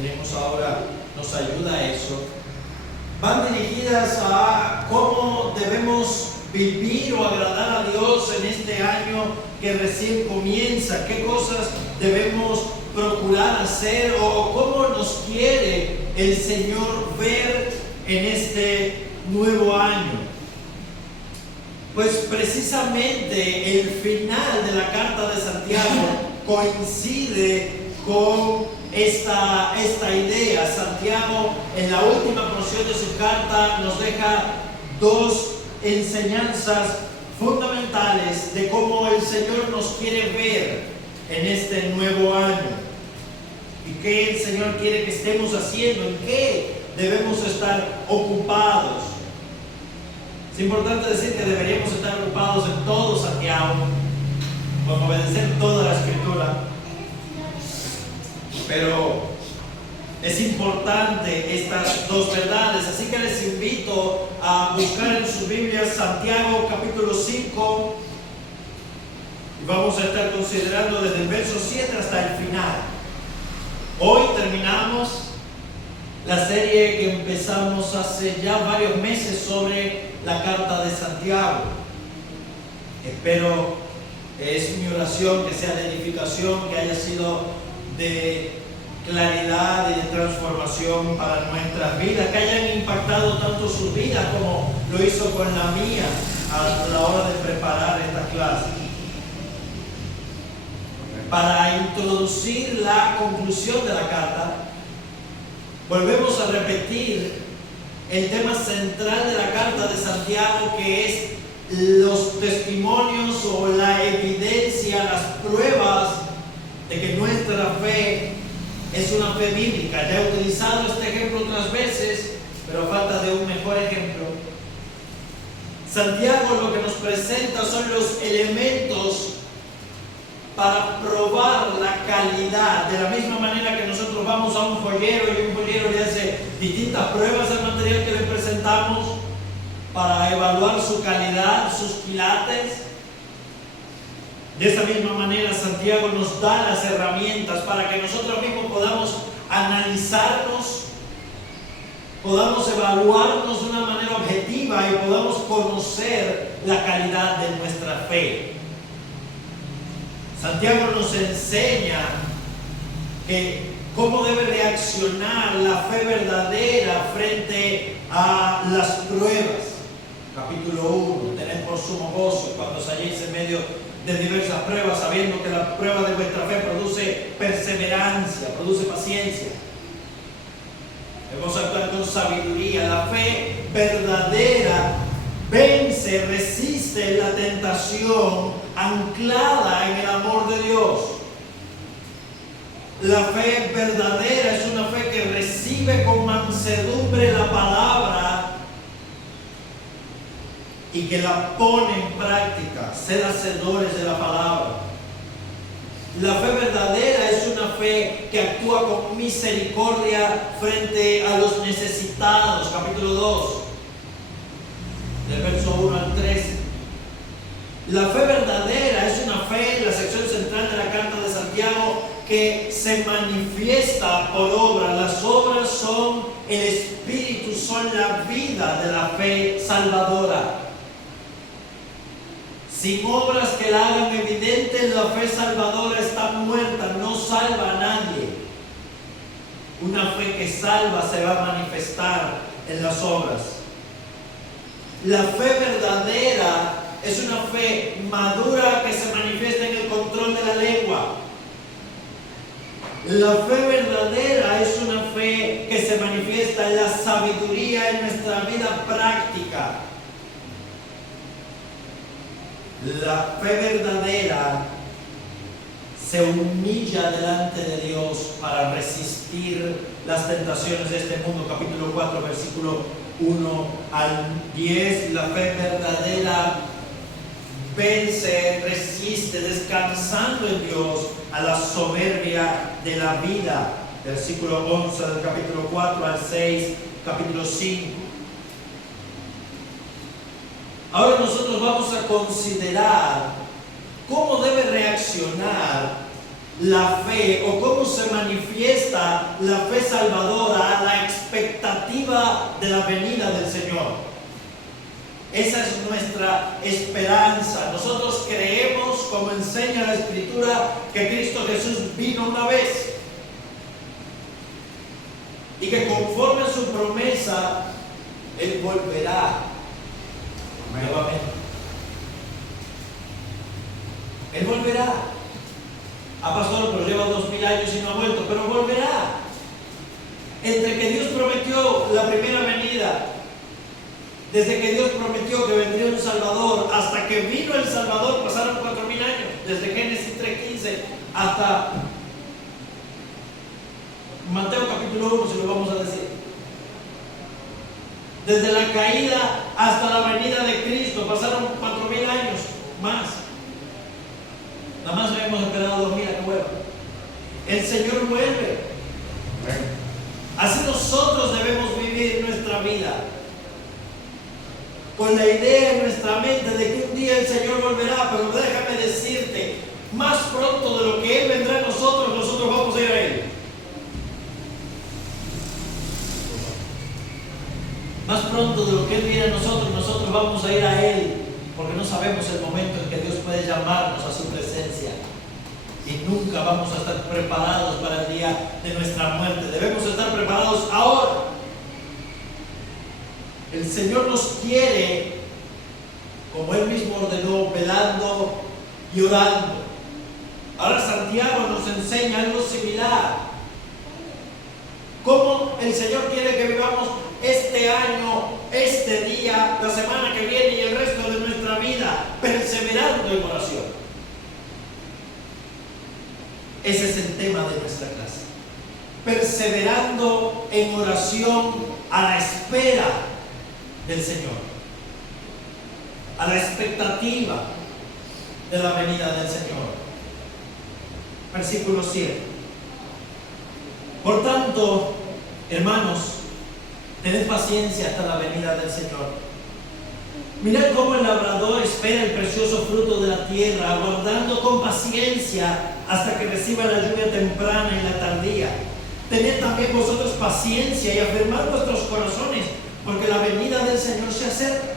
tenemos ahora nos ayuda a eso, van dirigidas a cómo debemos vivir o agradar a Dios en este año que recién comienza, qué cosas debemos procurar hacer o cómo nos quiere el Señor ver en este nuevo año. Pues precisamente el final de la carta de Santiago coincide con esta idea. Santiago, en la última porción de su carta, nos deja dos enseñanzas fundamentales de cómo el Señor nos quiere ver en este nuevo año y qué el Señor quiere que estemos haciendo, en qué debemos estar ocupados. Es importante decir que deberíamos estar ocupados en todo Santiago, con obedecer toda la Escritura, pero es importante estas dos verdades, así que les invito a buscar en sus Biblias Santiago capítulo 5 y vamos a estar considerando desde el verso 7 hasta el final. Hoy terminamos la serie que empezamos hace ya varios meses sobre la carta de Santiago. Espero, es mi oración, que sea de edificación, que haya sido de claridad y de transformación para nuestras vidas, que hayan impactado tanto sus vidas como lo hizo con la mía a la hora de preparar esta clase. Para introducir la conclusión de la carta, volvemos a repetir el tema central de la carta de Santiago, que es los testimonios o la evidencia, las pruebas de que nuestra fe es una fe bíblica. Ya he utilizado este ejemplo otras veces, pero falta de un mejor ejemplo. Santiago lo que nos presenta son los elementos para probar la calidad, de la misma manera que nosotros vamos a un joyero y un joyero le hace distintas pruebas al material que le presentamos para evaluar su calidad, sus quilates. De esa misma manera Santiago nos da las herramientas para que nosotros mismos podamos analizarnos, podamos evaluarnos de una manera objetiva y podamos conocer la calidad de nuestra fe. Santiago nos enseña que cómo debe reaccionar la fe verdadera frente a las pruebas. Capítulo 1, tened por sumo gozo cuando os halléis en medio de diversas pruebas, sabiendo que la prueba de vuestra fe produce perseverancia, produce paciencia. Debemos actuar con sabiduría. La fe verdadera vence, resiste la tentación, anclada en el amor de Dios. La fe verdadera es una fe que recibe con mansedumbre la palabra y que la pone en práctica. Sed hacedores de la palabra. La fe verdadera es una fe que actúa con misericordia frente a los necesitados. Capítulo 2, del verso 1 al 3. La fe verdadera es una fe, la sección central de la carta de Santiago, que se manifiesta por obra. Las obras son el espíritu, son la vida de la fe salvadora. Sin obras que la hagan evidente, la fe salvadora está muerta, no salva a nadie. Una fe que salva se va a manifestar en las obras. La fe verdadera es una fe madura que se manifiesta en el control de la lengua. La fe verdadera es una fe que se manifiesta en la sabiduría en nuestra vida práctica. La fe verdadera se humilla delante de Dios para resistir las tentaciones de este mundo. Capítulo 4, versículo 1 al 10. La fe verdadera vence, resiste, descansando en Dios a la soberbia de la vida. Versículo 11 del capítulo 4 al 6, capítulo 5. Ahora nosotros vamos a considerar cómo debe reaccionar la fe o cómo se manifiesta la fe salvadora a la expectativa de la venida del Señor. Esa es nuestra esperanza. Nosotros creemos, como enseña la Escritura, que Cristo Jesús vino una vez y que conforme a su promesa, Él volverá nuevamente. Él volverá. Pastor, pero lleva 2000 años y no ha vuelto, pero volverá. Entre que Dios prometió la primera venida, desde que Dios prometió que vendría un Salvador, hasta que vino el Salvador, pasaron 4000 años, desde Génesis 3:15 hasta Mateo capítulo 1, si lo vamos a decir. Desde la caída hasta la venida de Cristo, pasaron 4000 años más. Nada más hemos esperado 2000 a que vuelva. El Señor vuelve. Así nosotros debemos vivir nuestra vida, con la idea en nuestra mente de que un día el Señor volverá. Pero déjame decirte, más pronto de lo que Él vendrá a nosotros, nosotros vamos a ir a Él. Más pronto de lo que Él viene a nosotros, nosotros vamos a ir a Él, porque no sabemos el momento en que Dios puede llamarnos a su presencia. Y nunca vamos a estar preparados para el día de nuestra muerte. Debemos estar preparados ahora. El Señor nos quiere, como Él mismo ordenó, velando y orando. Ahora Santiago nos enseña algo similar. Cómo el Señor quiere que vivamos este año, este día, la semana que viene y el resto de nuestra vida, perseverando en oración. Ese es el tema de nuestra clase. Perseverando en oración a la espera del Señor, a la expectativa de la venida del Señor. Versículo 7. Por tanto, hermanos, tened paciencia hasta la venida del Señor. Mirad cómo el labrador espera el precioso fruto de la tierra, aguardando con paciencia hasta que reciba la lluvia temprana y la tardía. Tened también vosotros paciencia y afirmad vuestros corazones, porque la venida del Señor se acerca.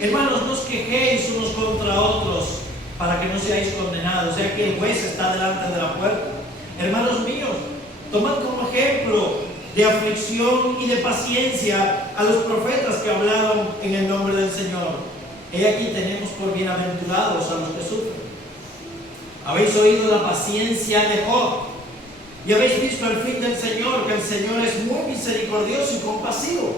Hermanos, no os quejéis unos contra otros para que no seáis condenados, ya que el juez está delante de la puerta. Hermanos míos, tomad como ejemplo de aflicción y de paciencia a los profetas que hablaron en el nombre del Señor. He aquí tenemos por bienaventurados a los que sufren. Habéis oído la paciencia de Job y habéis visto el fin del Señor, que el Señor es muy misericordioso y compasivo.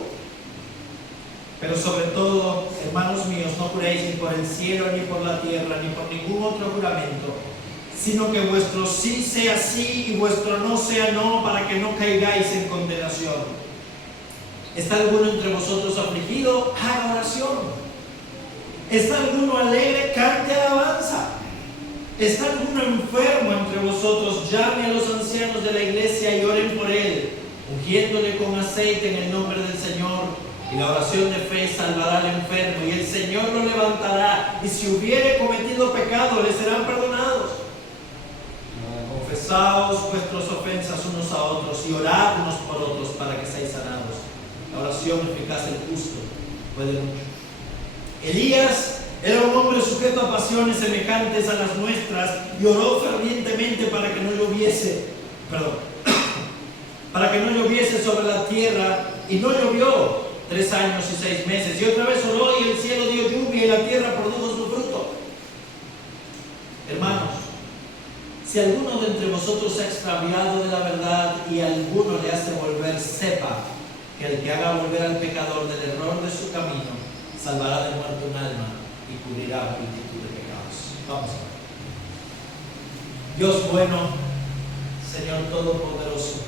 Pero sobre todo, hermanos míos, no juréis ni por el cielo, ni por la tierra, ni por ningún otro juramento, sino que vuestro sí sea sí y vuestro no sea no, para que no caigáis en condenación. ¿Está alguno entre vosotros afligido? Haga oración. ¿Está alguno alegre? Cante alabanza. ¿Está alguno enfermo entre vosotros? Llame a los ancianos de la iglesia y oren por él, ungiéndole con aceite en el nombre del Señor. Y la oración de fe salvará al enfermo, y el Señor lo levantará. Y si hubiere cometido pecado, le serán perdonados. Confesaos vuestras ofensas unos a otros y orad unos por otros para que seáis sanados. La oración eficaz del justo puede mucho. Elías era un hombre sujeto a pasiones semejantes a las nuestras y oró fervientemente para que no lloviese, para que no lloviese sobre la tierra, y no llovió 3 años y 6 meses. Y otra vez oró y el cielo dio lluvia y la tierra produjo su fruto. Hermanos, si alguno de entre vosotros se ha extraviado de la verdad y alguno le hace volver, sepa que el que haga volver al pecador del error de su camino salvará de muerte un alma y cubrirá multitud de pecados. Vamos a ver. Dios bueno, Señor Todopoderoso,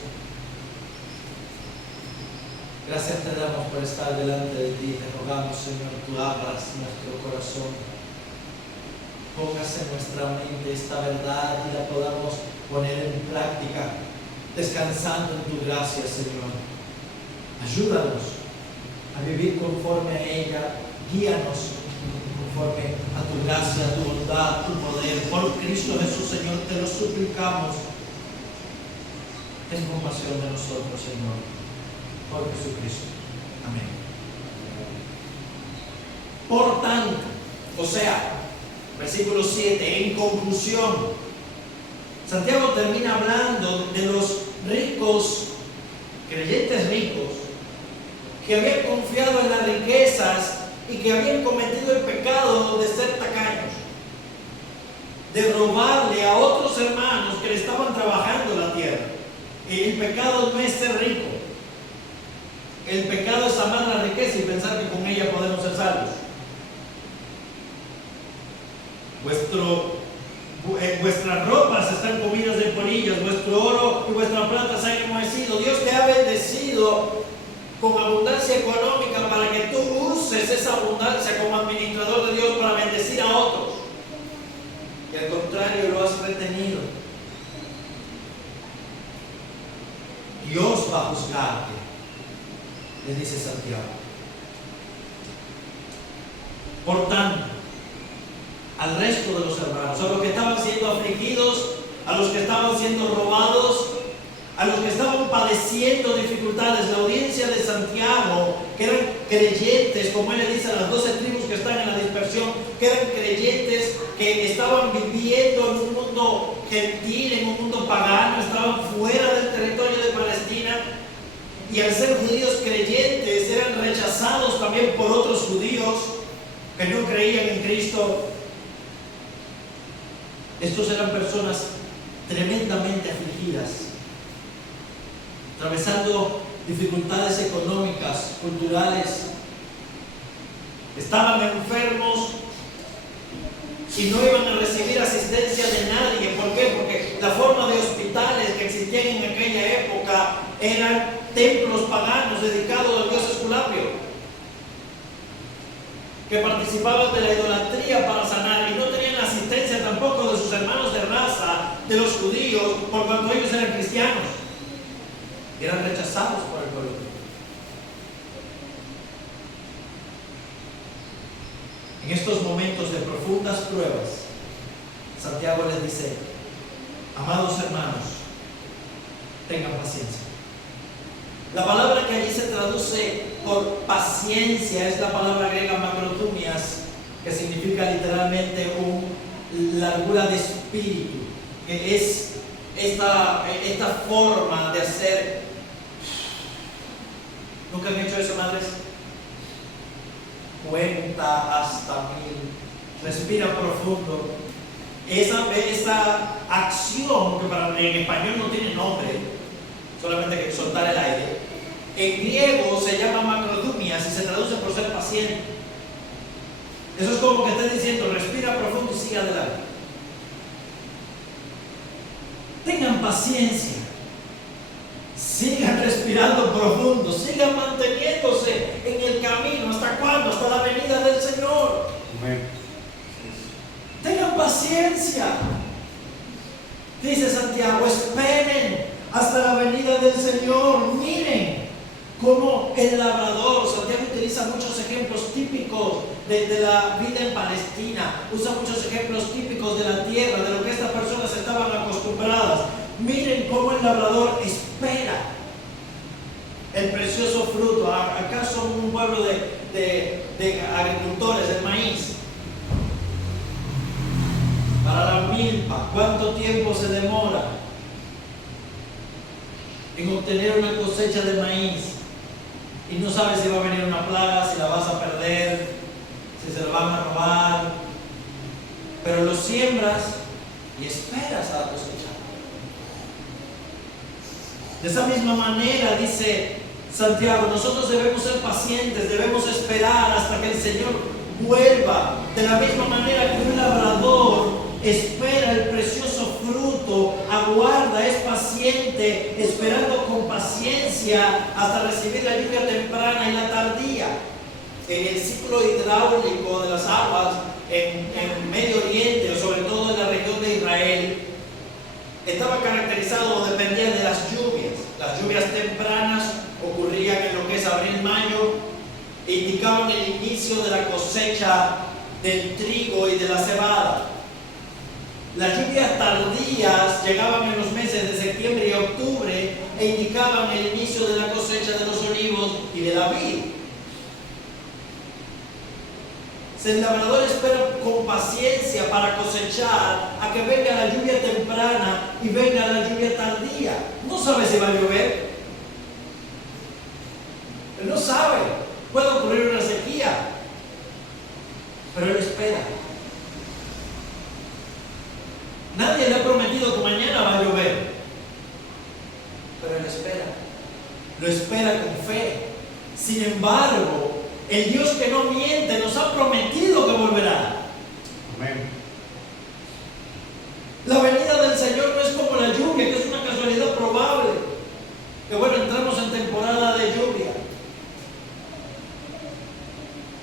gracias te damos por estar delante de ti. Te rogamos, Señor, tú abras nuestro corazón, pongas en nuestra mente esta verdad y la podamos poner en práctica, descansando en tu gracia, Señor. Ayúdanos a vivir conforme a ella, guíanos conforme a tu gracia, tu bondad, tu poder. Por Cristo Jesús, Señor, te lo suplicamos. Ten compasión de nosotros, Señor, por Jesucristo. Amén. Por tanto, o sea, versículo 7, en conclusión, Santiago termina hablando de los ricos, creyentes ricos, que habían confiado en las riquezas y que habían cometido el pecado de ser tacaños, de robarle a otros hermanos que le estaban trabajando la tierra. El pecado no es ser rico. El pecado es amar la riqueza y pensar que con ella podemos ser salvos. Vuestras ropas están comidas de polillas, vuestro oro y vuestra plata se han enmohecido. Dios te ha bendecido con abundancia económica para que tú uses esa abundancia como administrador de Dios para bendecir a otros. Y al contrario, lo has retenido. Dios va a juzgarte, le dice Santiago. Por tanto, al resto de los hermanos, a los que estaban siendo afligidos, a los que estaban siendo robados, a los que estaban padeciendo dificultades, la audiencia de Santiago, que eran creyentes, como él le dice a las 12 tribus que están en la dispersión, que eran creyentes que estaban viviendo en un mundo gentil, en un mundo pagano, estaban fuera del territorio de Palestina, y al ser judíos creyentes eran rechazados también por otros judíos que no creían en Cristo. Estos eran personas tremendamente afligidas, atravesando dificultades económicas, culturales. Estaban enfermos y no iban a recibir asistencia de nadie. ¿Por qué? Porque la forma de hospitales que existían en aquella época eran templos paganos dedicados al dios Esculapio, que participaban de la idolatría para sanar y no tenían asistencia tampoco de sus hermanos de raza, de los judíos, por cuanto ellos eran cristianos. Eran rechazados por el pueblo. En estos momentos de profundas pruebas, Santiago les dice: amados hermanos, tengan paciencia. La palabra que allí se traduce por paciencia es la palabra griega macrotumias, que significa literalmente largura de espíritu, que es esta forma de hacer. ¿Nunca han hecho eso, madres? Cuenta hasta 1000, respira profundo. Esa acción, que en español no tiene nombre, solamente que soltar el aire, en griego se llama macrodumias y se traduce por ser paciente. Eso es como que estés diciendo: respira profundo y sigue adelante. Tengan paciencia, sigan respirando profundo, sigan manteniéndose en el camino. ¿Hasta cuándo? Hasta la venida del Señor. Amén. Tengan paciencia, dice Santiago, esperen hasta la venida del Señor. Miren cómo el labrador, Santiago utiliza muchos ejemplos típicos de la vida en Palestina, usa muchos ejemplos típicos de la tierra, de lo que estas personas estaban acostumbradas. Miren cómo el labrador espera el precioso fruto. Acá son un pueblo de agricultores de maíz. Para la milpa, ¿cuánto tiempo se demora en obtener una cosecha de maíz? Y no sabes si va a venir una plaga, si la vas a perder, si se la van a robar. Pero lo siembras y esperas a la cosecha. De esa misma manera, dice Santiago, nosotros debemos ser pacientes, debemos esperar hasta que el Señor vuelva. De la misma manera que un labrador espera el precioso fruto, aguarda, es paciente, esperando con paciencia hasta recibir la lluvia temprana y la tardía. En el ciclo hidráulico de las aguas en Medio Oriente, o sobre todo en la región de Israel, estaba caracterizado o dependía de las lluvias. Las lluvias tempranas ocurrían en lo que es abril-mayo, e indicaban el inicio de la cosecha del trigo y de la cebada. Las lluvias tardías llegaban en los meses de septiembre y octubre e indicaban el inicio de la cosecha de los olivos y de la vid. El labrador espera con paciencia para cosechar a que venga la lluvia temprana y venga la lluvia tardía. No sabe si va a llover. Él no sabe. Puede ocurrir una sequía. Pero él espera. Nadie le ha prometido que mañana va a llover. Pero él espera. Lo espera con fe. Sin embargo, el Dios que no miente nos ha prometido que volverá. Amén. La venida del Señor no es como la lluvia, que es una casualidad probable. Que bueno, entramos en temporada de lluvia.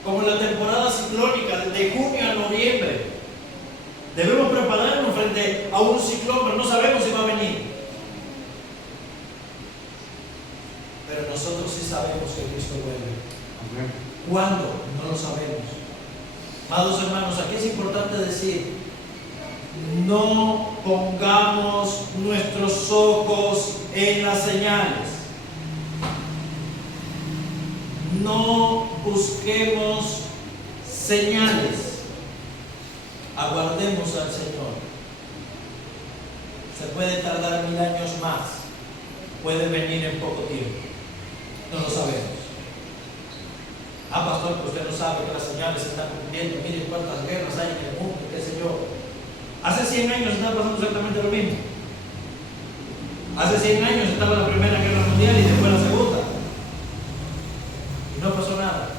Como la temporada ciclónica, de junio a noviembre. Debemos prepararnos frente a un ciclón, pero no sabemos si va a venir. Pero nosotros sí sabemos que Cristo vuelve. Amén. ¿Cuándo? No lo sabemos. Amados hermanos, aquí es importante decir, no pongamos nuestros ojos en las señales. No busquemos señales. Aguardemos al Señor. Se puede tardar 1000 años más. Puede venir en poco tiempo. No lo sabemos. Ah, pastor, que usted no sabe que las señales se están cumpliendo. Miren cuántas guerras hay en el mundo, qué sé yo. Hace 100 años estaba pasando exactamente lo mismo. Hace 100 años estaba la Primera Guerra Mundial y después la Segunda. Y no pasó nada.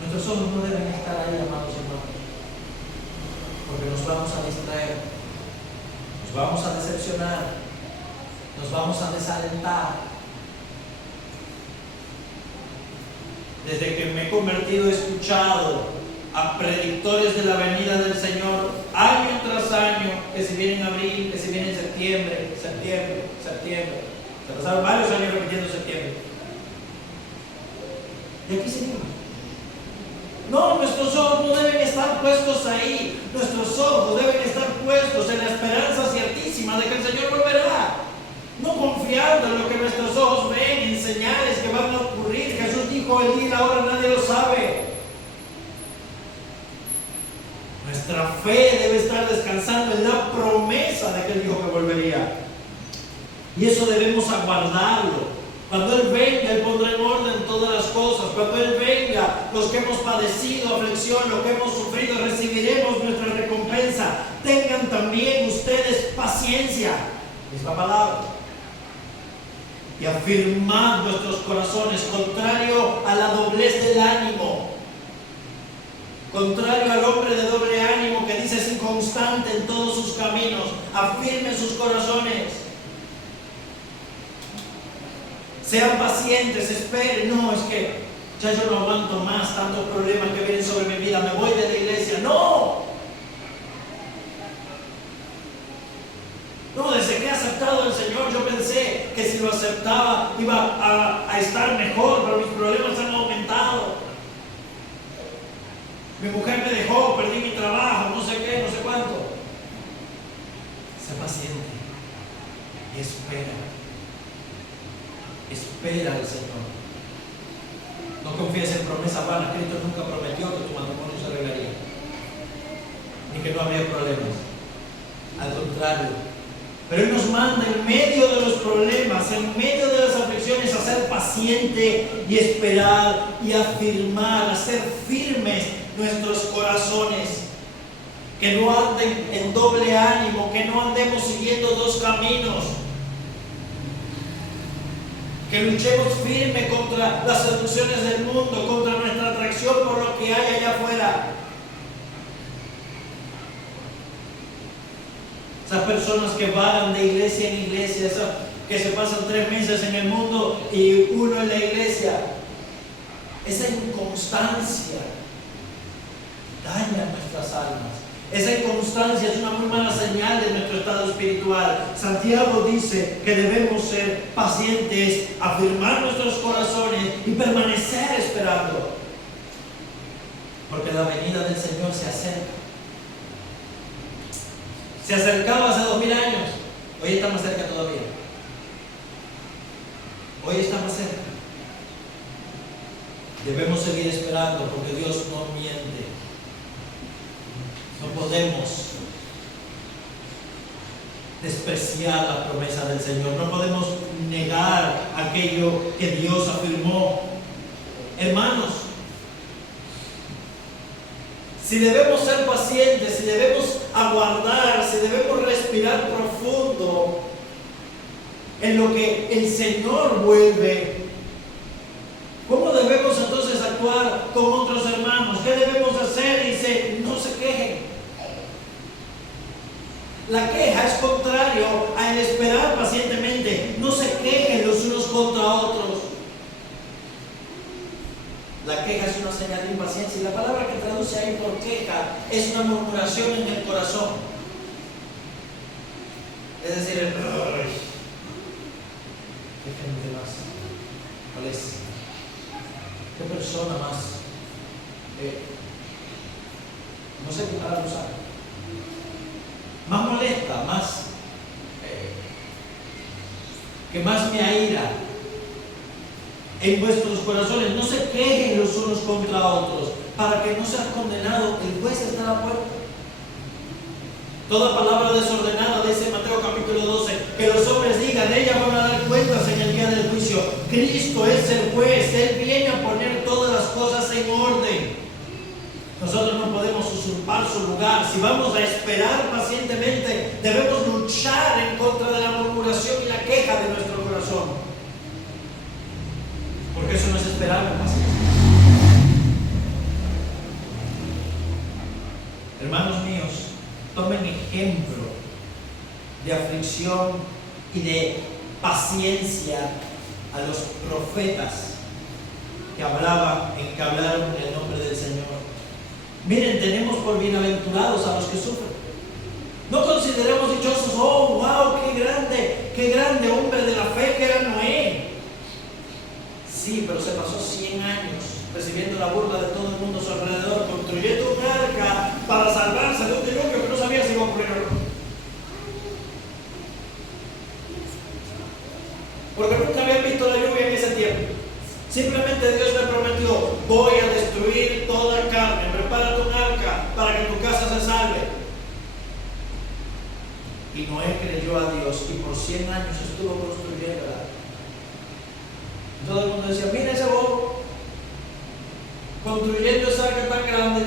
Nuestros ojos no deben estar ahí, amados hermanos. Porque nos vamos a distraer. Nos vamos a decepcionar. Nos vamos a desalentar. Desde que me he convertido, he escuchado a predictores de la venida del Señor año tras año, que si viene en abril, que si viene en septiembre. Se pasaron varios años repitiendo septiembre. Y aquí seguimos. No, nuestros ojos no deben estar puestos ahí. Nuestros ojos deben estar puestos en la esperanza ciertísima de que el Señor volverá. No confiando en lo que nuestros ojos ven, en señales que van a ocurrir. Jesús dijo, el día y la hora nadie lo sabe. Nuestra fe debe estar descansando en la promesa de que Él dijo que volvería. Y eso debemos aguardarlo. Cuando Él venga, Él pondrá en orden todas las cosas. Cuando Él venga, los que hemos padecido aflicción, lo que hemos sufrido, recibiremos nuestra recompensa. Tengan también ustedes paciencia. Misma palabra. Y afirmad vuestros corazones, contrario a la doblez del ánimo, contrario al hombre de doble ánimo que dice es inconstante en todos sus caminos. Afirmen sus corazones. Sean pacientes, esperen. No, es que ya yo no aguanto más tantos problemas que vienen sobre mi vida, me voy de la iglesia. No, desde que he aceptado al Señor, yo pensé que si lo aceptaba iba a estar mejor, pero mis problemas han aumentado. Mi mujer me dejó, perdí mi trabajo, no sé qué, no sé cuánto. Sé paciente y espera. Espera al Señor. No confíes en promesas vanas. Cristo nunca prometió que tu matrimonio se arreglaría, ni que no habría problemas. Al contrario. Pero Él nos manda en medio de los problemas, en medio de las aflicciones, a ser paciente y esperar y afirmar, a ser firmes nuestros corazones. Que no anden en doble ánimo, que no andemos siguiendo dos caminos. Que luchemos firme contra las seducciones del mundo, contra nuestra atracción por lo que hay allá afuera. Esas personas que vagan de iglesia en iglesia, esas que se pasan 3 meses en el mundo y 1 en la iglesia, esa inconstancia daña nuestras almas. Esa inconstancia es una muy mala señal de nuestro estado espiritual. Santiago dice que debemos ser pacientes, afirmar nuestros corazones y permanecer esperando. Porque la venida del Señor se acerca. Se acercaba hace 2000 años. Hoy está más cerca todavía. Hoy está más cerca. Debemos seguir esperando porque Dios no miente. No podemos despreciar la promesa del Señor. No podemos negar aquello que Dios afirmó. Hermanos, si debemos ser pacientes, si debemos aguardar, si debemos respirar profundo en lo que el Señor vuelve, ¿cómo debemos entonces actuar con otros hermanos? ¿Qué debemos hacer? Dice, no se quejen. La queja es contrario al esperar pacientemente. No se quejen los unos contra otros. La queja es una señal de impaciencia y la palabra que traduce ahí por queja es una murmuración en el corazón. Es decir, ¿qué gente más? ¿Cuál es? ¿Qué persona más? No sé qué palabra usar. Más molesta, más que más me aira en vuestros corazones. No se quejen los unos contra otros, para que no seas condenado. El juez está a la puerta. Toda palabra desordenada, dice Mateo capítulo 12, que los hombres digan, ellas van a dar cuentas en el día del juicio. Cristo es el juez, Él viene a poner todas las cosas en orden. Nosotros no podemos usurpar su lugar. Si vamos a esperar pacientemente, debemos luchar en contra de la murmuración y la queja de nuestro corazón. Porque eso no es esperar con paciencia. Hermanos míos, tomen ejemplo de aflicción y de paciencia a los profetas que hablaron en el nombre del Señor. Miren, tenemos por bienaventurados a los que sufren. No consideremos dichosos, oh, wow, qué grande hombre de la fe que era Noé. Sí, pero se pasó 100 años recibiendo la burla de todo el mundo a su alrededor, construyendo un arca para salvarse de un diluvio que no sabía si iba a ocurrir o no. Porque nunca habían visto la lluvia en ese tiempo. Simplemente Dios le prometió, voy a destruir toda carne, prepárate un arca para que tu casa se salve. Y Noé creyó a Dios y por 100 años estuvo construyendo el arca. Todo el mundo decía, mira ese bobo, construyendo esa arca tan grande.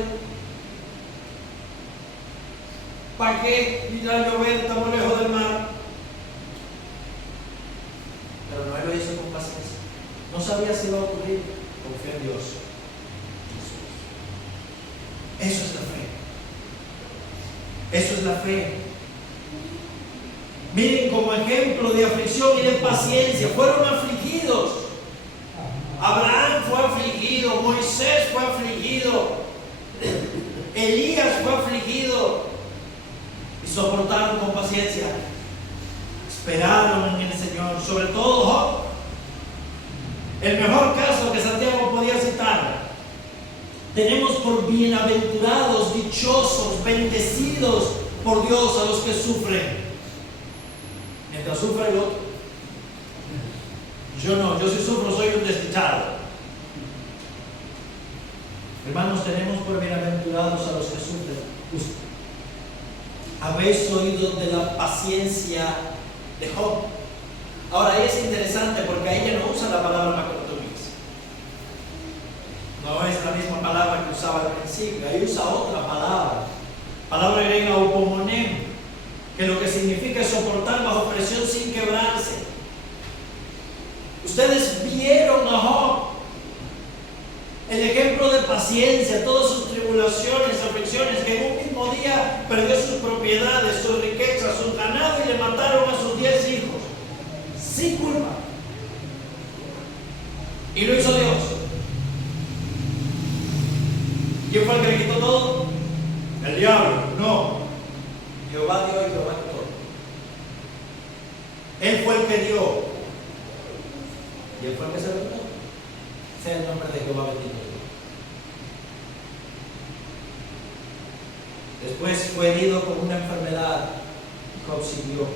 ¿Para qué ir a llover? Estamos lejos del mar. Pero Noé lo hizo con paciencia. No sabía si iba a ocurrir. Confía en Dios. Eso es la fe. Eso es la fe. Miren, como ejemplo de aflicción y de paciencia, fueron afligidos. Abraham fue afligido, Moisés fue afligido, Elías fue afligido y soportaron con paciencia. Esperaron en el Señor, sobre todo Job. El mejor caso que Santiago podía citar. Tenemos por bienaventurados, dichosos, bendecidos por Dios a los que sufren. Mientras sufre el otro. Yo no, yo si sufro soy un desdichado. Hermanos, tenemos por bienaventurados a los que sufren. Habéis oído de la paciencia de Job. Ahora, ahí es interesante porque ella no usa la palabra macrotomix. No es la misma palabra que usaba al principio. Ahí usa otra palabra. Palabra griega upomonem, que lo que significa es soportar bajo presión sin quebrarse. Ustedes vieron a Job, el ejemplo de paciencia, todas sus tribulaciones, aflicciones, que en un mismo día perdió sus propiedades, sus riquezas, sus ganados y le mataron a sus 10 hijos. Sin culpa. Y lo hizo Dios. ¿Quién fue el que le quitó todo? El diablo. No. Jehová dio y Jehová quitó. Él fue el que dio. Y él fue el que se lo quitó. Sea el nombre de Jehová bendito. Después fue herido con una enfermedad. Job siguió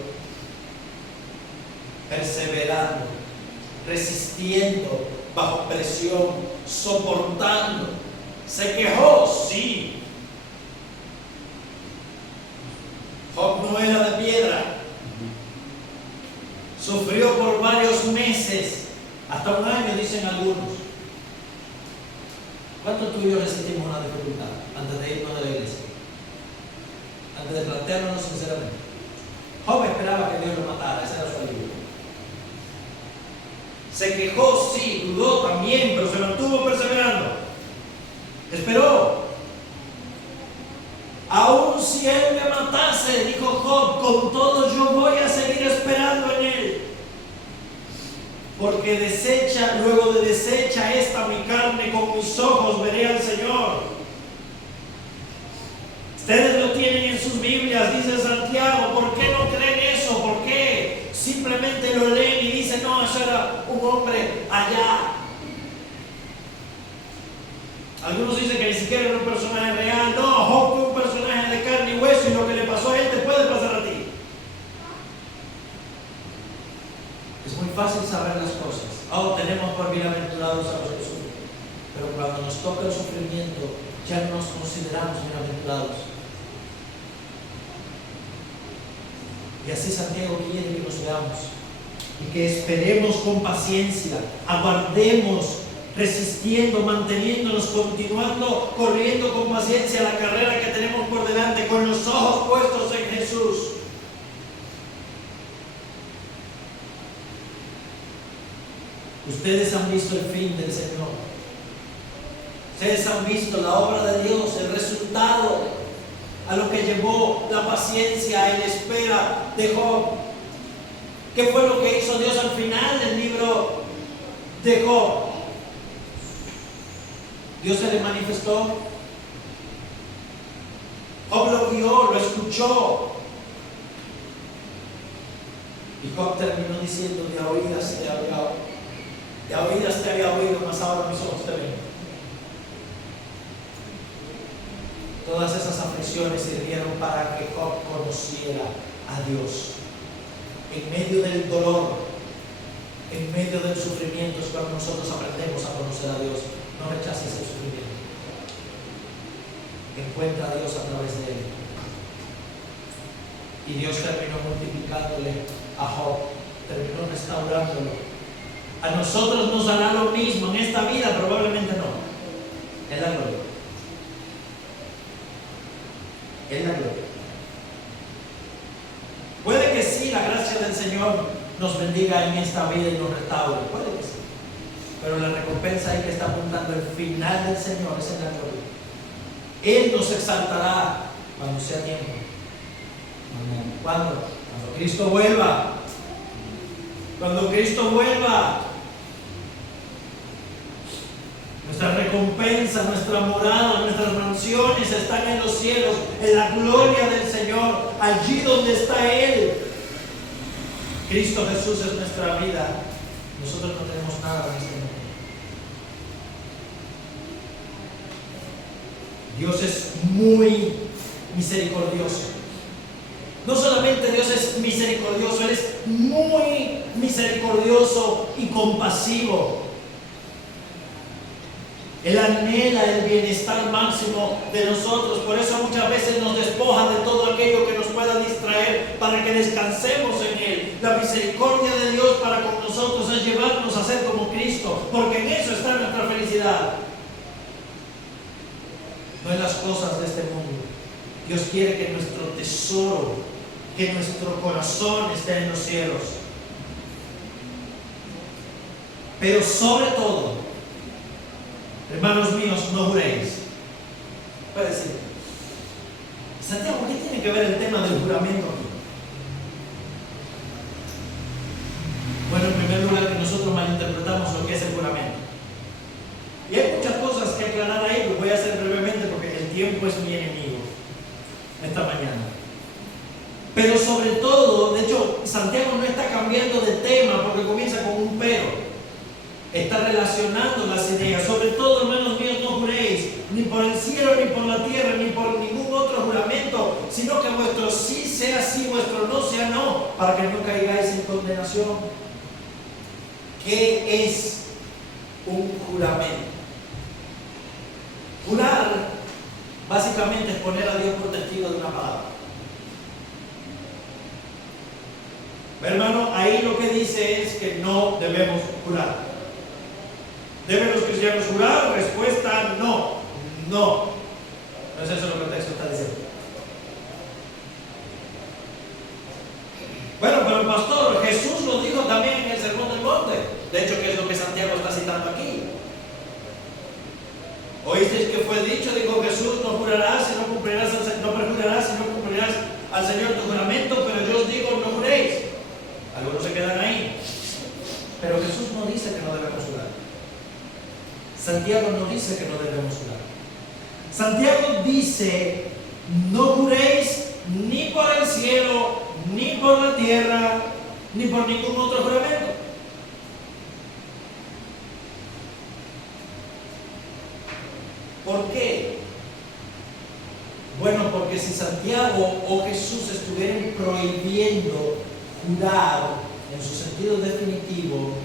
perseverando, resistiendo bajo presión, soportando. Se quejó, sí. Job no era de piedra. Sufrió por varios meses, hasta un año, dicen algunos. ¿Cuánto tú y yo resistimos una dificultad antes de irnos de la iglesia? Antes de plantearnos sinceramente. Job esperaba que Dios lo matara, ese era su alivio. Se quejó, sí, dudó también, pero se mantuvo perseverando. Esperó. Aún si él me matase, dijo Job, con todo yo voy a seguir esperando en él. Porque luego de deshecha esta mi carne, con mis ojos veré al Señor. Ustedes lo tienen en sus Biblias, dice Santiago. ¿Por qué no creen eso? ¿Por qué simplemente lo leen y dicen, no, eso era un hombre allá? Algunos dicen que ni siquiera era un personaje real. No, Job fue un personaje de carne y hueso, y lo que le pasó a él te puede pasar a ti. Es muy fácil saber las cosas. Tenemos por bienaventurados a los que sufren. Pero cuando nos toca el sufrimiento, ya no nos consideramos bienaventurados. Y así Santiago quiere que nos veamos. Y que esperemos con paciencia, aguardemos, resistiendo, manteniéndonos, continuando, corriendo con paciencia la carrera que tenemos por delante, con los ojos puestos en Jesús. Ustedes han visto el fin del Señor. Ustedes han visto la obra de Dios, el resultado a lo que llevó la paciencia y la espera de Job. ¿Qué fue lo que hizo Dios al final del libro de Job? Dios se le manifestó. Job lo vio, lo escuchó. Y Job terminó diciendo, de oídas te había oído, mas ahora mis ojos te ven. Todas esas aflicciones sirvieron para que Job conociera a Dios. En medio del dolor, en medio del sufrimiento, es cuando nosotros aprendemos a conocer a Dios. No rechaces el sufrimiento. Encuentra a Dios a través de él. Y Dios terminó multiplicándole a Job, terminó restaurándolo. A nosotros nos hará lo mismo en esta vida, probablemente no. Es la gloria. Es la gloria. Puede que sí, la gracia del Señor nos bendiga en esta vida y nos restaure. Puede que sí. Pero la recompensa ahí que está apuntando el final del Señor es en la gloria. Él nos exaltará cuando sea tiempo. ¿Cuándo? Cuando Cristo vuelva. Cuando Cristo vuelva. Nuestra recompensa, nuestra morada, nuestras mansiones están en los cielos, en la gloria del Señor, allí donde está Él. Cristo Jesús es nuestra vida. Nosotros no tenemos nada en este mundo. Dios es muy misericordioso. No solamente Dios es misericordioso, Él es muy misericordioso y compasivo. Él anhela el bienestar máximo de nosotros. Por eso muchas veces nos despoja de todo aquello que nos pueda distraer para que descansemos en Él. La misericordia de Dios para con nosotros es llevarnos a ser como Cristo, porque en eso está nuestra felicidad. No en las cosas de este mundo. Dios quiere que nuestro tesoro, que nuestro corazón esté en los cielos. Pero sobre todo, hermanos míos, no juréis. Puede decir, Santiago, ¿qué tiene que ver el tema del juramento aquí? Bueno, en primer lugar, que nosotros malinterpretamos lo que es el juramento. Y hay muchas cosas que aclarar ahí, lo voy a hacer brevemente porque el tiempo es mi enemigo esta mañana. Pero sobre todo, de hecho, Santiago no está cambiando de tema porque comienza con un pero. Está relacionando las ideas. Sobre todo, hermanos míos, no juréis ni por el cielo, ni por la tierra, ni por ningún otro juramento, sino que vuestro sí sea sí, vuestro no sea no, para que no caigáis en condenación. ¿Qué es un juramento? Jurar básicamente es poner a Dios por testigo de una palabra. Hermano, ahí lo que dice es que no debemos jurar. ¿Deben los cristianos jurar? Respuesta: no. No. No es eso lo que el texto está diciendo. Bueno, pero pastor, Jesús lo dijo también en el Sermón del Monte. De hecho, ¿qué es lo que Santiago está citando aquí? ¿Oísteis que fue dicho? Dijo Jesús: no jurarás y no cumplirás, no perjurarás y no cumplirás al Señor tu juramento, pero yo os digo, no juréis. Algunos se quedan ahí. Pero Jesús no dice que no debemos jurar. Santiago no dice que no debemos jurar. Santiago dice: no juréis ni por el cielo, ni por la tierra, ni por ningún otro juramento. ¿Por qué? Bueno, porque si Santiago o Jesús estuvieran prohibiendo jurar en su sentido definitivo,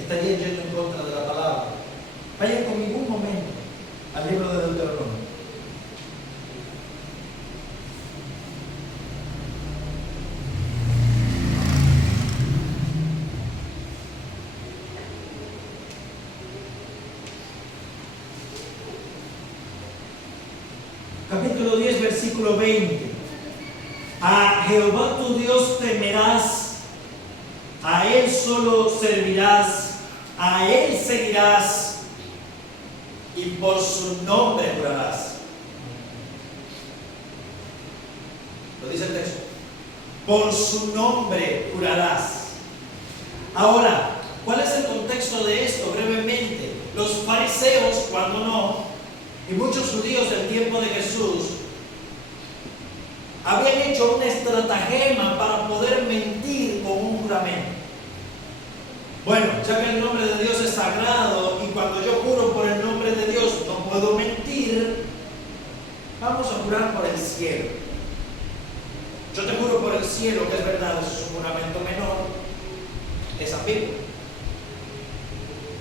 estarían yendo en contra de la palabra. Vayan conmigo un momento al libro de Deuteronomio. Capítulo 10, versículo 20. A Jehová tu Dios temerás, a Él solo servirás, a Él seguirás, y por su nombre jurarás. Lo dice el texto. Por su nombre jurarás. Ahora, ¿cuál es el contexto de esto? Brevemente, los fariseos, cuando no, y muchos judíos del tiempo de Jesús, habían hecho una estratagema para poder mentir con un juramento. Bueno, ya que el nombre de Dios es sagrado y cuando yo juro por el nombre de Dios no puedo mentir, vamos a jurar por el cielo. Yo te juro por el cielo que es verdad, eso es un juramento menor, es ambiguo.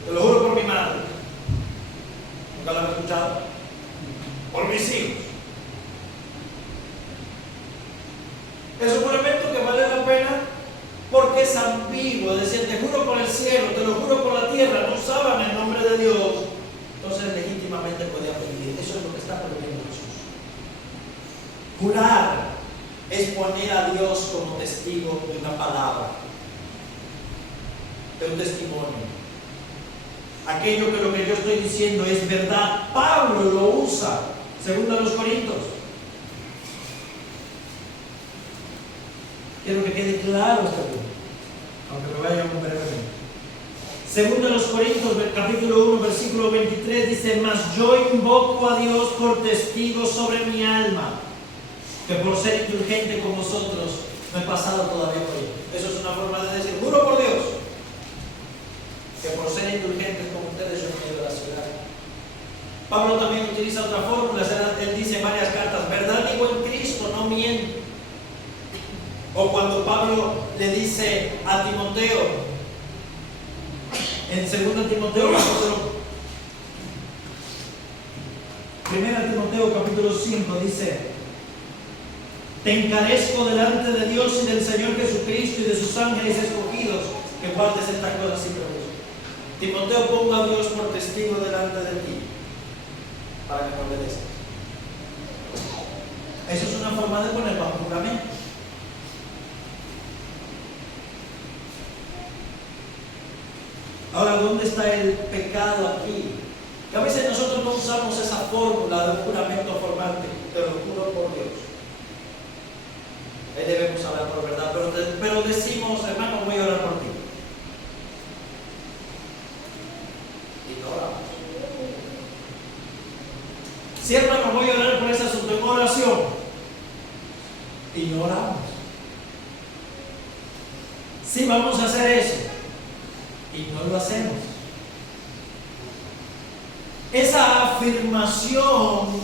Te lo juro por mi madre. ¿Nunca lo han escuchado? Por mis hijos. Es un juramento que vale la pena porque es ambiguo. Es decir, te juro por el cielo, te lo juro por la tierra, no usaban el nombre de Dios. Entonces legítimamente podían mentir. Eso es lo que está prohibiendo Jesús. Jurar es poner a Dios como testigo de una palabra, de un testimonio. Aquello que lo que yo estoy diciendo es verdad. Pablo lo usa, segundo a los Corintios. Quiero que quede claro este punto, aunque me vaya muy brevemente. Segundo a los Corintios, capítulo 1, versículo 23, dice: mas yo invoco a Dios por testigo sobre mi alma, que por ser indulgente con vosotros no he pasado todavía por ello. Eso es una forma de decir: juro por Dios que por ser indulgentes con ustedes yo no he ido a la ciudad. Pablo también utiliza otra fórmula. Él dice en varias cartas: verdad digo en Cristo, no miento. O cuando Pablo le dice a Timoteo, en 2 Timoteo, 1 Timoteo capítulo 5 dice: te encarezco delante de Dios y del Señor Jesucristo y de sus ángeles escogidos que guardes estas cosas sin prejuicio. Timoteo, ponga a Dios por testigo delante de ti para que me obedezcas. Eso es una forma de poner bajo juramento. Ahora, ¿dónde está el pecado aquí? Que a veces nosotros no usamos esa fórmula de un juramento formal, te lo juro por Dios. Ahí debemos hablar por verdad, pero decimos: hermano, voy a orar por ti. Y no oramos. Sí, hermano, voy a orar por ese asunto en oración. Y no oramos. Sí, vamos a hacer eso. Y no lo hacemos. esa afirmación,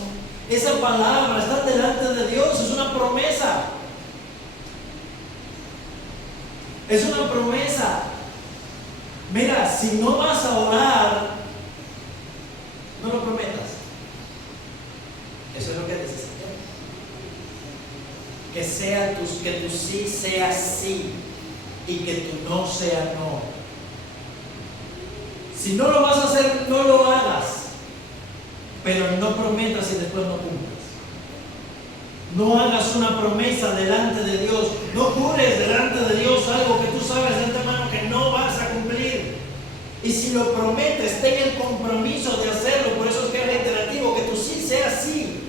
esa palabra está delante de Dios, es una promesa. Es una promesa. Mira, si no vas a orar, no lo prometas. Eso es lo que necesitas. Que tu sí sea sí y que tu no sea no. Si no lo vas a hacer, no lo hagas. Pero no prometas y después no cumplas. No hagas una promesa delante de Dios. No jures delante de Dios algo que tú sabes de antemano que no vas a cumplir. Y si lo prometes, ten el compromiso de hacerlo. Por eso es que es reiterativo, que tu sí sea sí.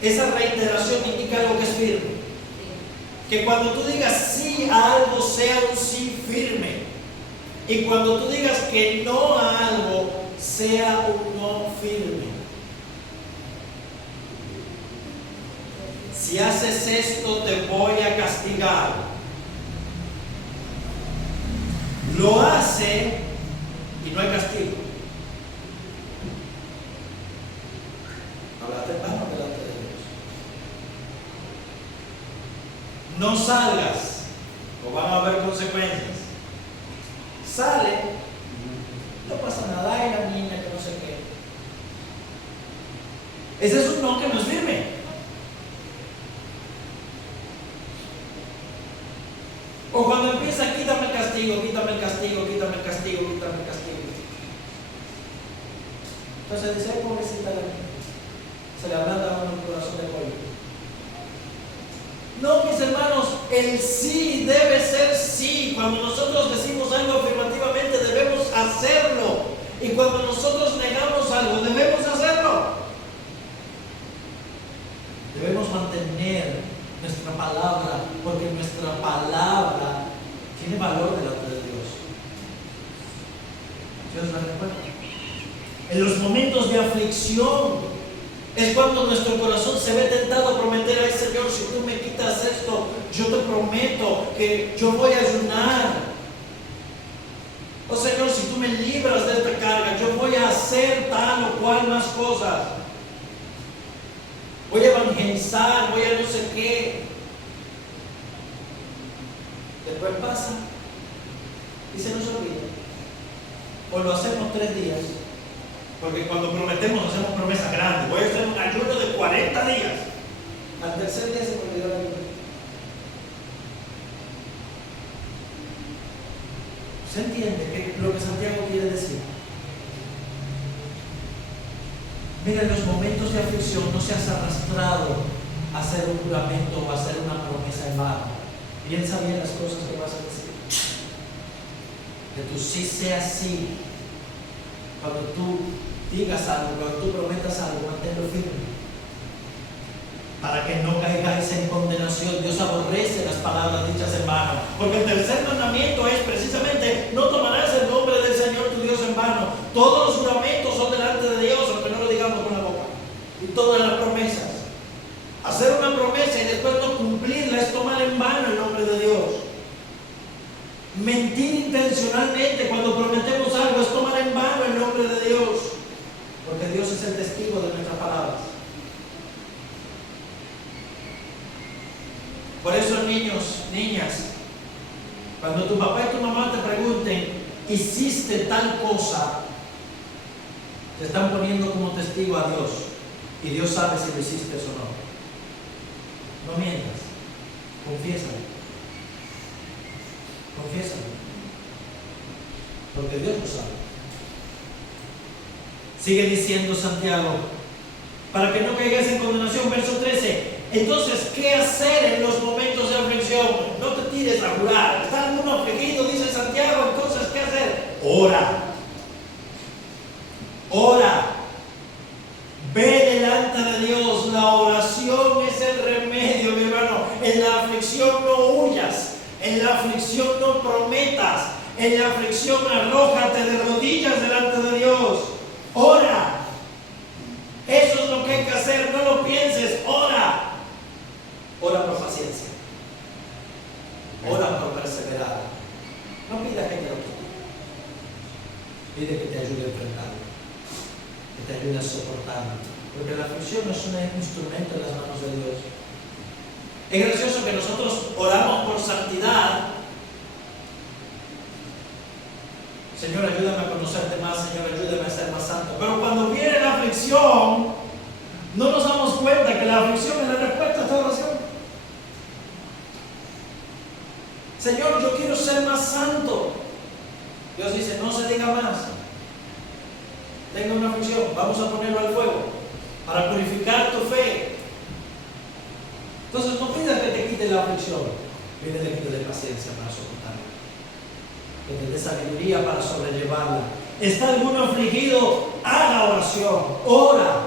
Esa reiteración indica algo que es firme. Que cuando tú digas sí a algo, sea un sí firme. Y cuando tú digas que no a algo, sea un no firme. Si haces esto, te voy a castigar. Lo hace y no hay castigo. Hablaste en vano delante de Dios. No salgas o van a haber consecuencias. Sale, no pasa nada, y la niña que no sé qué. Ese es un no que no es firme. O cuando empieza, quítame el castigo, quítame el castigo, quítame el castigo, quítame el castigo. Entonces dice, ay, pobrecita la niña, se le ablanda a uno el corazón de pollo. No, mis hermanos, el sí debe ser sí. Cuando nosotros decimos algo afirmativamente, debemos hacerlo. Y cuando nosotros negamos algo, debemos hacerlo. Debemos mantener nuestra palabra, porque nuestra palabra tiene valor delante de Dios. ¿Dios la recuerda? En los momentos de aflicción es cuando nuestro corazón se ve tentado a prometer: ay Señor, si tú me quitas esto, yo te prometo que yo voy a ayunar. Oh Señor, si tú me libras de esta carga, yo voy a hacer tal o cual más cosas. Voy a evangelizar, voy a no sé qué. Después pasa y se nos olvida. O lo hacemos 3 días. Porque cuando prometemos, hacemos promesas grandes. Voy a hacer un ayuno de 40 días. Al tercer día se me olvidó el ayuno. ¿Se entiende lo que Santiago quiere decir? Mira, en los momentos de aflicción no seas arrastrado a hacer un juramento o a hacer una promesa en vano. Piensa bien las cosas que vas a decir. Que tu sí sea sí. Cuando tú digas algo, cuando tú prometas algo, manténlo firme. Para que no caigáis en condenación. Dios aborrece las palabras dichas en vano. Porque el tercer mandamiento es precisamente: no tomarás el nombre del Señor tu Dios en vano. Todos los juramentos son delante de Dios, aunque no lo digamos con la boca. Y todas las promesas. Hacer una promesa y después no cumplirla es tomar en vano el nombre de Dios. Mentir intencionalmente cuando prometemos algo es tomar en vano el nombre de Dios. Porque Dios es el testigo de nuestras palabras. Por eso, niños, niñas, cuando tu papá y tu mamá te pregunten: ¿hiciste tal cosa?, te están poniendo como testigo a Dios. Y Dios sabe si lo hiciste o no. No mientas. Confiésalo. Confiésalo. Porque Dios lo sabe. Sigue diciendo Santiago, para que no caigas en condenación, verso 13. Entonces, ¿qué hacer en los momentos de aflicción? No te tires a jurar. Está alguno afligido, dice Santiago. Entonces, ¿qué hacer? Ora. Ora. Ve delante de Dios. La oración es el remedio, mi hermano. En la aflicción no huyas. En la aflicción no prometas. En la aflicción arrójate de rodillas delante de Dios. Ora. Eso es lo que hay que hacer. No lo pienses. Ora. Ora por paciencia. Ora por perseverar. No pidas que te lo quite. Pide que te ayude a enfrentarlo. que te ayude a soportarla. Porque la aflicción es un instrumento en las manos de Dios. Es gracioso que nosotros oramos por santidad. Señor, ayúdame a conocerte más, Señor, ayúdame a ser más santo. Pero cuando viene la aflicción, no nos damos cuenta que la aflicción es la respuesta a esta oración. Señor, yo quiero ser más santo. Dios dice, no se diga más. Tenga una aflicción, vamos a ponerlo al fuego para purificar tu fe. Entonces no pidas que te quite la aflicción, pídele que te dé paciencia para soportarla, que te dé sabiduría para sobrellevarla. ¿Está alguno afligido? Haga oración, ora,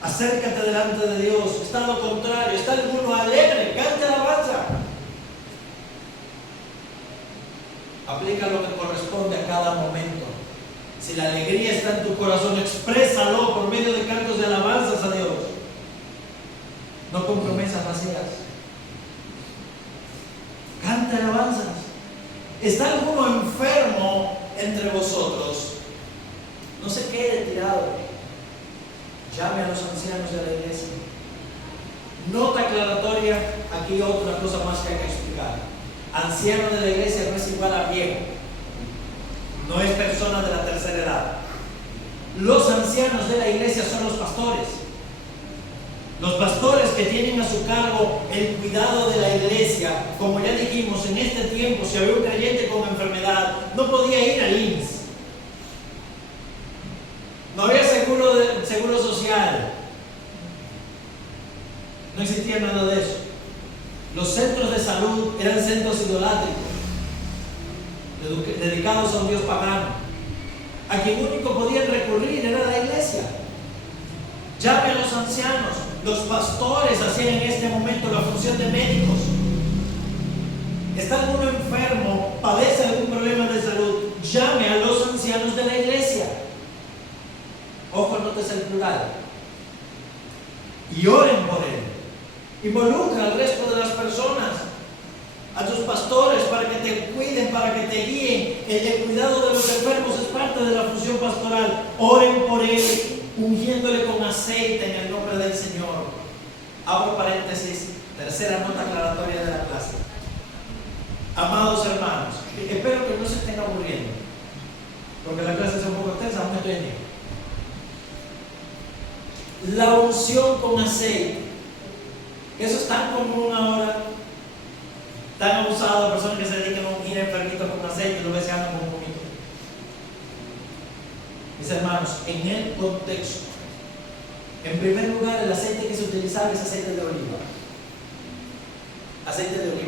acércate delante de Dios. Está lo contrario, está alguno alegre, cante alabanza. Aplica lo que corresponde a cada momento. Si la alegría está en tu corazón, exprésalo por medio de cantos de alabanzas a Dios. No con promesas vacías. Canta alabanzas. ¿Está alguno enfermo entre vosotros? No se quede tirado. Llame a los ancianos de la iglesia. Nota aclaratoria, aquí otra cosa más que hay que explicar. Anciano de la iglesia no es igual a viejo. No es persona de la tercera edad. Los ancianos de la iglesia son los pastores. Los pastores que tienen a su cargo el cuidado de la iglesia. Como ya dijimos, en este tiempo, si había un creyente con enfermedad, no podía ir al IMSS. No había seguro social. No existía nada de eso. Los centros de salud eran centros idolátricos, dedicados a un dios pagano. A quien único podían recurrir era la iglesia. Llame a los ancianos. Los pastores hacían en este momento la función de médicos. ¿Está alguno enfermo? ¿Padece algún problema de salud? Llame a los ancianos de la iglesia. Ojo, notes el plural. Y oren por él. Involucra al resto de las personas, a tus pastores, para que te cuiden, para que te guíen. El cuidado de los enfermos es parte de la función pastoral. Oren por él, ungiéndole con aceite en el nombre del Señor. Abro paréntesis, tercera nota aclaratoria de la clase. Amados hermanos, espero que no se estén aburriendo, porque la clase es un poco extensa, aún estoy en tiempo. La unción con aceite, eso es tan común ahora, tan abusado, personas que se dedican a ungir enfermitos con aceite, lo ves que andan con un poquito. Mis hermanos, en el contexto, en primer lugar, el aceite que se utilizaba es aceite de oliva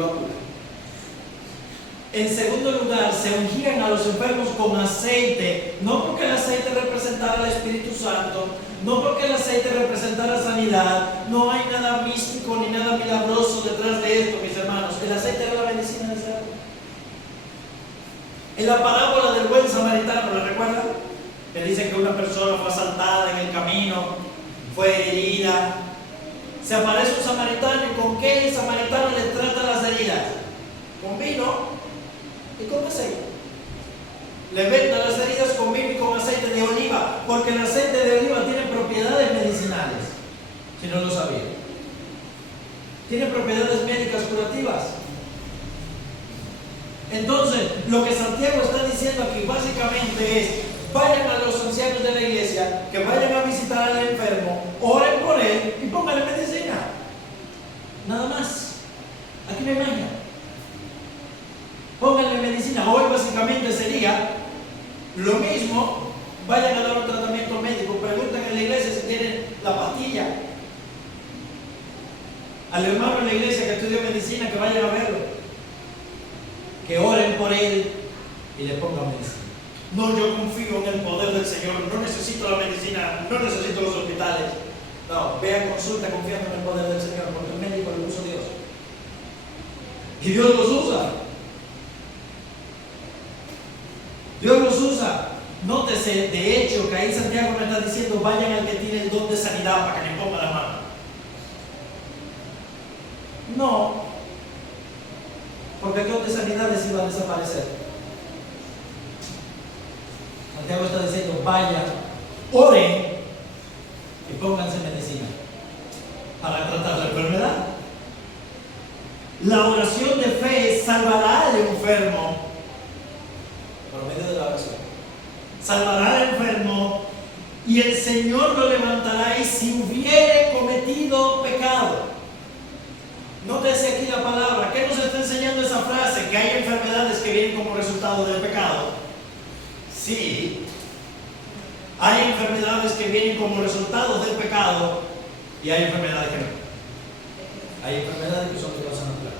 pura. En segundo lugar, se ungían a los enfermos con aceite, no porque el aceite representara al Espíritu Santo, no porque el aceite representara sanidad. No hay nada místico ni nada milagroso detrás de esto, mis hermanos. El aceite era la medicina del ser. En la parábola del buen samaritano, ¿la recuerdan? Que dice que una persona fue asaltada en el camino, fue herida. Se aparece un samaritano, y ¿con qué el samaritano le trata las heridas? Con vino y con aceite. Le venda las heridas con vino y con aceite de oliva, porque el aceite de oliva tiene propiedades medicinales, si no lo sabía. Tiene propiedades médicas curativas. Entonces, lo que Santiago está diciendo aquí básicamente es: vayan a los ancianos de la iglesia, que vayan a visitar al enfermo, oren por él y pónganle medicina. Nada más. Aquí no hay magia. Pónganle medicina. Hoy básicamente sería lo mismo. Vayan a dar un tratamiento médico, pregunten en la iglesia si tienen la pastilla. Al hermano en la iglesia que estudió medicina, que vayan a verlo, que oren por él y le pongan medicina. No, yo confío en el poder del Señor, no necesito la medicina, no necesito los hospitales. No, vean, consulta confiando en el poder del Señor, porque el médico lo puso Dios. Y Dios los usa. Dios los usa. Nótese, de hecho, que ahí Santiago me está diciendo: vayan al que tiene el don de sanidad para que le ponga la mano. No, porque el don de sanidad les iba a desaparecer. Santiago está diciendo: vayan, oren La oración de fe salvará al enfermo por medio de la oración. Salvará al enfermo y el Señor lo levantará y si hubiere cometido pecado. Nótese aquí la palabra. ¿Qué nos está enseñando esa frase? Que hay enfermedades que vienen como resultado del pecado. Sí. Hay enfermedades que vienen como resultado del pecado y hay enfermedades que no. Hay enfermedades que son de causa natural.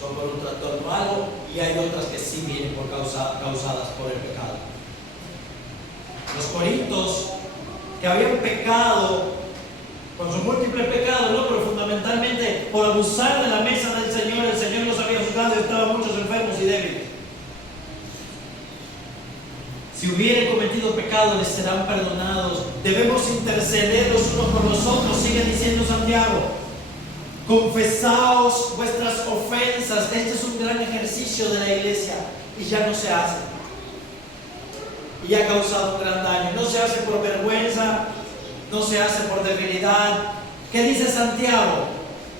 Son por un trastorno o algo y hay otras que sí vienen por causadas por el pecado. Los corintios que habían pecado con sus múltiples pecados, ¿no? Pero fundamentalmente por abusar de la mesa del Señor, el Señor los había juzgado y estaban muchos enfermos y débiles. Si hubiere cometido pecado, les serán perdonados. Debemos interceder los unos por los otros, sigue diciendo Santiago. Confesaos vuestras ofensas. Este es un gran ejercicio de la iglesia y ya no se hace. Y ha causado un gran daño. No se hace por vergüenza, no se hace por debilidad. ¿Qué dice Santiago?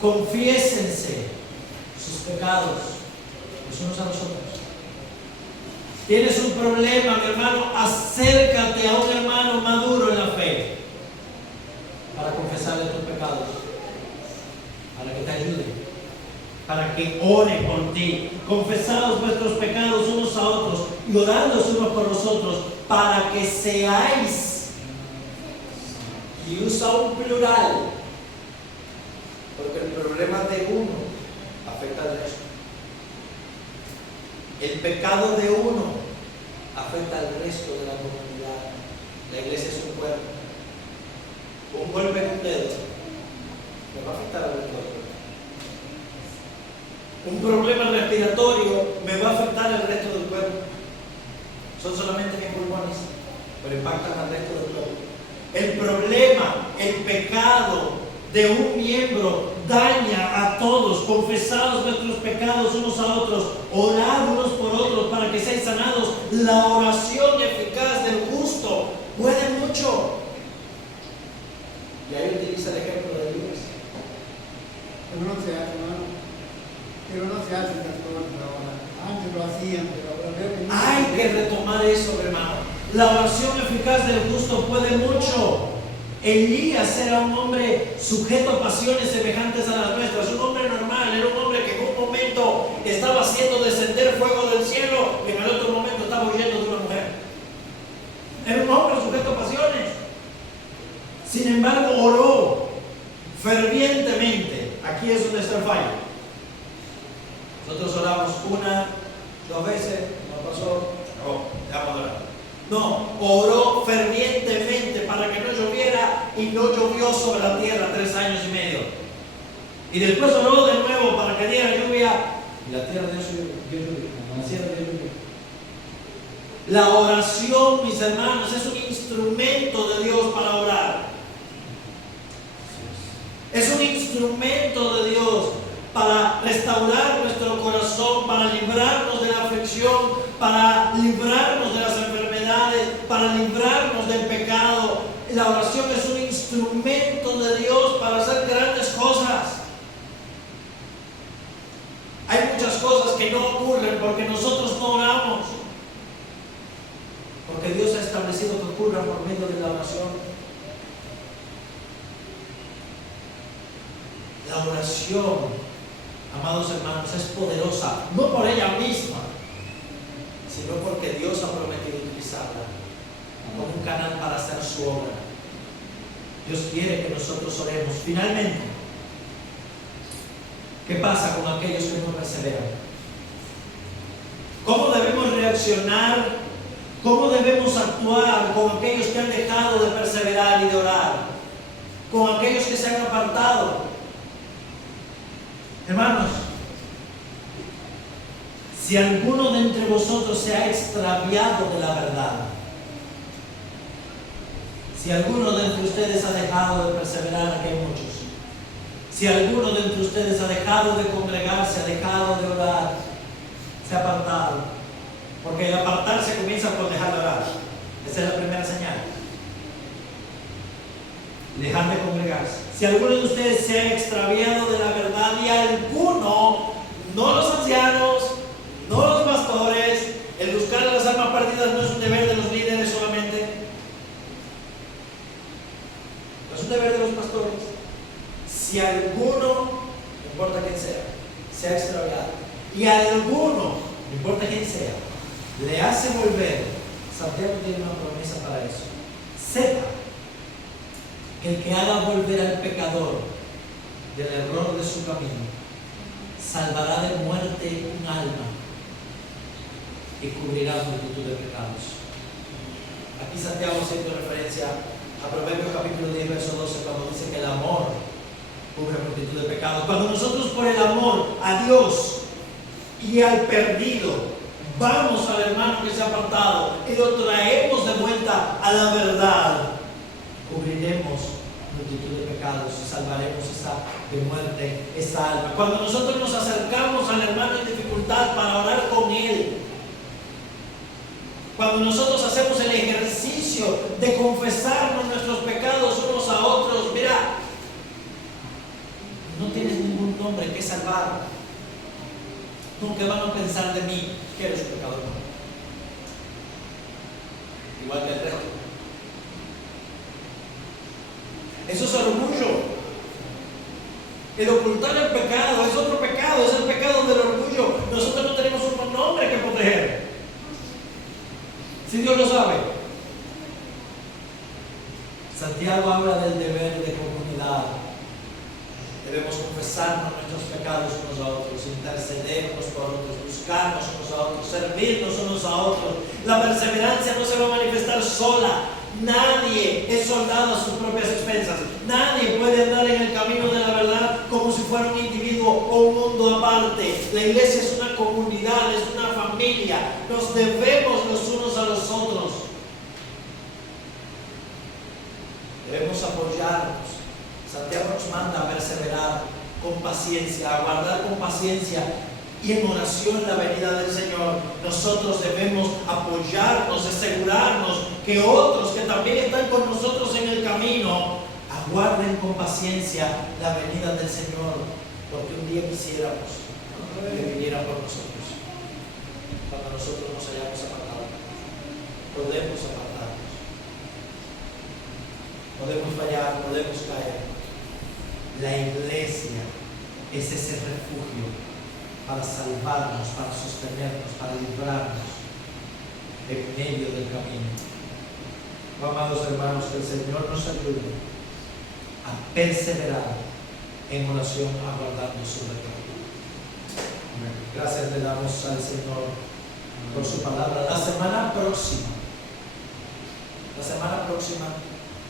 Confiésense sus pecados los unos a los otros. Tienes un problema, mi hermano, acércate a un hermano maduro en la fe para confesarle tus pecados, para que te ayude, para que ore por ti. Confesaos vuestros pecados unos a otros y orad los unos por los otros para que seáis, y usa un plural, porque el problema de uno afecta al resto. El pecado de uno afecta al resto de la comunidad. La iglesia es un cuerpo. Un golpe en un dedo me va a afectar al resto del cuerpo. Un problema respiratorio me va a afectar al resto del cuerpo. Son solamente mis pulmones, pero impactan al resto del cuerpo. El problema, el pecado de un miembro daña a todos. Confesados vuestros pecados unos a otros, orad unos por otros para que seáis sanados. La oración eficaz del justo puede mucho. Y ahí utiliza el ejemplo de Dios. Pero no se hace, hermano. Pero no se hace estas cosas ahora. Antes lo hacían, pero ahora veo que no. Hay que retomar eso, hermano. La oración eficaz del justo puede mucho. Elías era un hombre sujeto a pasiones semejantes a las nuestras, un hombre normal, era un hombre que en un momento estaba haciendo descender fuego del cielo y en el otro momento estaba huyendo de una mujer. Era un hombre sujeto a pasiones. Sin embargo, oró fervientemente. Aquí es donde está el fallo. Nosotros oramos una, dos veces, no pasó, dejamos de orar. No, oró fervientemente para que no lloviera y no llovió sobre la tierra 3 años y medio. Y después oró de nuevo para que diera lluvia y la tierra dio lluvia, la sierra dio lluvia. La oración, mis hermanos, es un instrumento de Dios para orar. Es un instrumento de Dios para restaurar nuestro corazón, para librarnos de la aflicción, para librarnos de las enfermedades, para librarnos del pecado. La oración es un instrumento de Dios para hacer grandes cosas. Hay muchas cosas que no ocurren porque nosotros no oramos, porque Dios ha establecido que ocurra por medio de la oración. La oración, amados hermanos, es poderosa, no por ella misma, sino porque Dios ha prometido utilizarla como un canal para hacer su obra. Dios quiere que nosotros oremos. Finalmente, ¿qué pasa con aquellos que no perseveran? ¿Cómo debemos reaccionar? ¿Cómo debemos actuar con aquellos que han dejado de perseverar y de orar? Con aquellos que se han apartado. Hermanos, si alguno de entre vosotros se ha extraviado de la verdad, si alguno de entre ustedes ha dejado de perseverar, aquí hay muchos, si alguno de entre ustedes ha dejado de congregarse, ha dejado de orar, se ha apartado, porque el apartarse comienza por dejar de orar. Esa es la primera señal. dejar de congregarse. Si alguno de ustedes se ha extraviado de la verdad y alguno, no los ancianos, no los pastores, el buscar a las almas perdidas no es un deber de los líderes solamente, no es un deber de los pastores. Si alguno, no importa quién sea, se ha extraviado y alguno, no importa quién sea, le hace volver, Santiago tiene una promesa para eso. Sepa que el que haga volver al pecador del error de su camino salvará de muerte un alma y cubrirá multitud de pecados. Aquí Santiago haciendo referencia a Proverbios capítulo 10 verso 12 cuando dice que el amor cubre multitud de pecados. Cuando nosotros por el amor a Dios y al perdido vamos al hermano que se ha apartado y lo traemos de vuelta a la verdad, cubriremos multitud de pecados y salvaremos de muerte esa alma. Cuando nosotros nos acercamos al hermano en dificultad para orar con él, cuando nosotros hacemos el ejercicio de confesarnos nuestros pecados unos a otros, mira, no tienes ningún nombre que salvar. Nunca van a pensar de mí que eres un pecador. Igual que el resto. Eso es orgullo. El ocultar el pecado es otro pecado, es el pecado del orgullo. Nosotros no tenemos un nombre que proteger. Si Dios lo sabe. Santiago habla del deber de comunidad. Debemos confesarnos nuestros pecados unos a otros, interceder unos por otros, buscarnos unos a otros, servirnos unos a otros. La perseverancia no se va a manifestar sola. Nadie es soldado a sus propias expensas. Nadie puede andar en el camino de la verdad como si fuera un individuo o un mundo aparte. La iglesia es una comunidad, es una familia. Nos debemos los unos a los otros. Debemos apoyarnos. Santiago nos manda a perseverar con paciencia, a guardar con paciencia y en oración la venida del Señor. Nosotros debemos apoyarnos, asegurarnos que otros que también están con nosotros en el camino aguarden con paciencia la venida del Señor, porque un día quisiéramos que viniera por nosotros. Cuando nosotros nos hayamos apartado, podemos apartarnos, podemos fallar, podemos caer. La iglesia es ese refugio para salvarnos, para sostenernos, para librarnos en medio del camino. Amados hermanos, que el Señor nos ayude a perseverar en oración, aguardando su retorno. Gracias le damos al Señor por su palabra. La semana próxima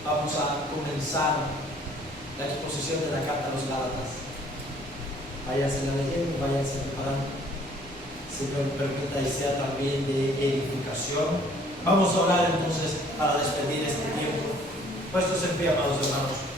vamos a comenzar la exposición de la carta a los Gálatas. Váyanse la leyendo, váyanse preparando. Señor, permita y sea también de edificación. Vamos a orar entonces para despedir este tiempo. Puestos en pie, amados hermanos.